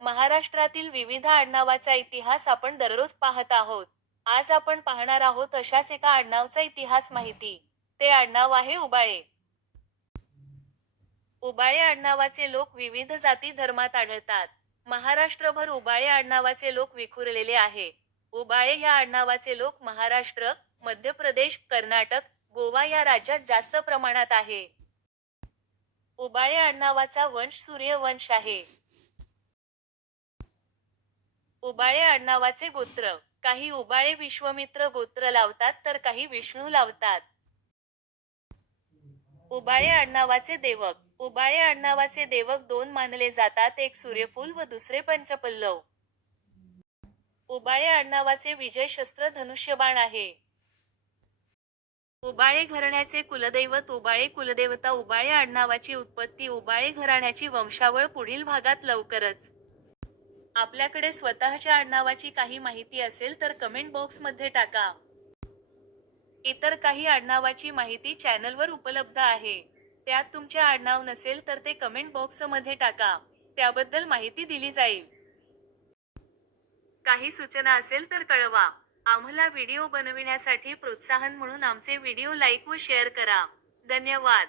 महाराष्ट्रातील विविध आडनावाचा इतिहास आपण दररोज पाहत आहोत. आज आपण पाहणार आहोत अशाच एका आडनावचा इतिहास माहिती. ते आडनाव आहे उबाळे. उबाळे आडनावाचे लोक विविध जाती धर्मात आढळतात. महाराष्ट्रभर उबाळे आडनावाचे लोक विखुरलेले आहे. उबाळे या आडनावाचे लोक महाराष्ट्र मध्य प्रदेश कर्नाटक गोवा या राज्यात जास्त प्रमाणात आहे. उबाळे आडनावाचा वंश सूर्यवंश आहे. उबाळे आडनावाचे गोत्र. काही उबाळे विश्वमित्र गोत्र लावतात तर काही विष्णू लावतात. उबाळे आडनावाचे देवक. उबाळे आडनावाचे देवक दोन मानले जातात एक सूर्यफूल व दुसरे पंचपल्लव. उबाळे आडनावाचे विजय शस्त्र धनुष्यबाण आहे. उबाळे घराण्याचे कुलदैवत. उबाळे कुलदेवता उबाळे आडनावाची उत्पत्ती. उबाळे घराण्याची वंशावळ पुढील भागात लवकरच. आपल्याकडे स्वतःच्या आडनावाची काही माहिती असेल तर कमेंट बॉक्समध्ये टाका. इतर काही आडनावाची माहिती चॅनलवर उपलब्ध आहे. त्यात तुमचे आडनाव नसेल तर ते कमेंट बॉक्समध्ये टाका. त्याबद्दल माहिती दिली जाईल. काही सूचना असेल तर कळवा. आम्हाला व्हिडिओ बनविण्यासाठी प्रोत्साहन म्हणून आमचे व्हिडिओ लाईक व शेअर करा. धन्यवाद.